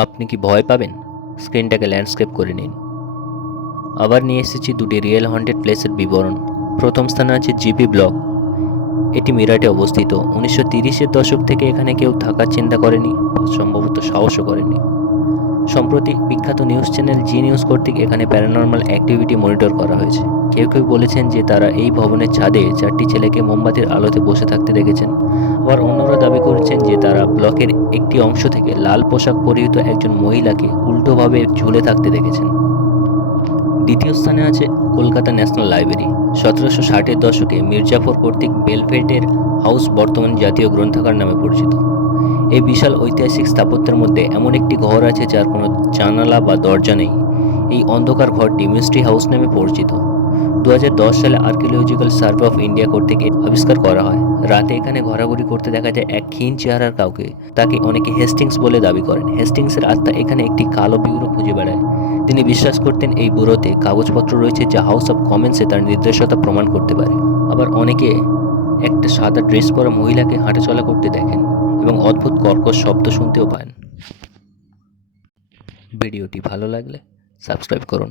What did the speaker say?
আপনি কি ভয় পাবেন? স্ক্রিনটাকে ল্যান্ডস্কেপ করে নিন। আবার নিয়ে এসেছি দুটি রিয়েল হন্টেড প্লেসের বিবরণ। প্রথম স্থানে আছে জিপি ব্লক। এটি মিরাটে অবস্থিত। উনিশশো তিরিশের দশক থেকে এখানে কেউ থাকার চিন্তা করেনি সম্ভবত সাহসও করেনি। সম্প্রতি বিখ্যাত নিউজ চ্যানেল জি নিউজ কর্তৃক এখানে প্যারানর্মাল অ্যাক্টিভিটি মনিটর করা হয়েছে। কেউ কেউ বলেছেন যে তারা এই ভবনের ছাদে চারটি ছেলেকে মোমবাতির আলোতে বসে থাকতে দেখেছেন। আবার অন্যরা দাবি করেছেন যে তারা ব্লকের একটি অংশ থেকে লাল পোশাক পরিহিত একজন মহিলাকে উল্টোভাবে ঝুলে থাকতে দেখেছেন। দ্বিতীয় স্থানে আছে কলকাতা ন্যাশনাল লাইব্রেরি। সতেরোশো ষাটের দশকে মির্জাফর কর্তৃক বেলভেটের হাউস বর্তমান জাতীয় গ্রন্থাগার নামে পরিচিত। এই বিশাল ঐতিহাসিক স্থাপত্যের মধ্যে এমন একটি ঘর আছে যার কোনো জানালা বা দরজা নেই। এই অন্ধকার ঘরটি মিস্ট্রি হাউস নামে পরিচিত। দু হাজার দশ সালে আর্কিওলজিক্যাল সার্ভে অফ ইন্ডিয়া কর্তৃক আবিষ্কার করা হয়। রাতে এখানে ঘোরাঘুরি করতে দেখা যায় এক ক্ষীণ চেহারার কাউকে। তাকে অনেকে হেস্টিংস বলে দাবি করেন। হেস্টিংসের আত্মা এখানে একটি কালো বিউরো খুঁজে বেড়ায়। তিনি বিশ্বাস করতেন এই ব্যুরোতে কাগজপত্র রয়েছে যা হাউস অফ কমন্সে তার নির্দেশতা প্রমাণ করতে পারে। আবার অনেকে একটা সাদা ড্রেস পরা মহিলাকে হাঁটাচলা করতে দেখেন। এবং অদ্ভুত কর্কশ শব্দ শুনতেও পান ভিডিওটি ভালো লাগলে সাবস্ক্রাইব করুন।